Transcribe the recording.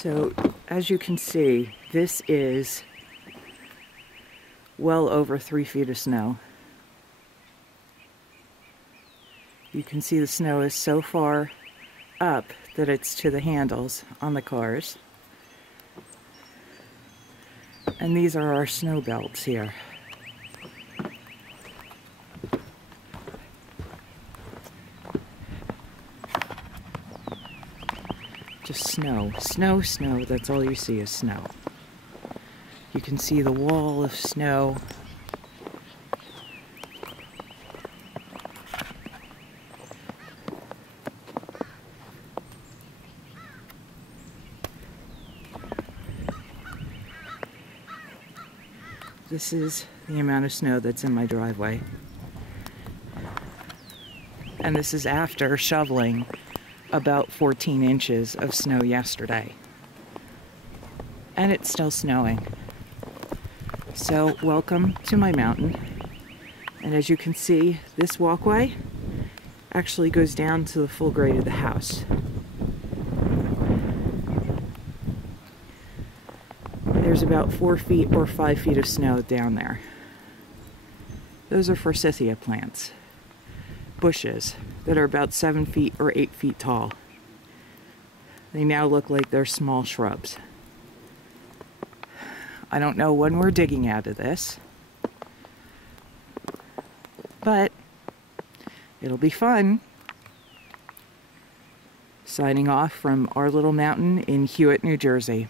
So, as you can see, this is well over 3 feet of snow. You can see the snow is so far up that it's to the handles on the cars. And these are our snow belts here. Just snow, snow, snow. That's all you see is snow. You can see the wall of snow. This is the amount of snow that's in my driveway. And this is after shoveling about 14 inches of snow yesterday. And it's still snowing. So welcome to my mountain. And as you can see, this walkway actually goes down to the full grade of the house. There's about 4 feet or 5 feet of snow down there. Those are forsythia plants, bushes that are about 7 feet or 8 feet tall. They now look like they're small shrubs. I don't know when we're digging out of this, but it'll be fun. Signing off from our little mountain in Hewitt, New Jersey.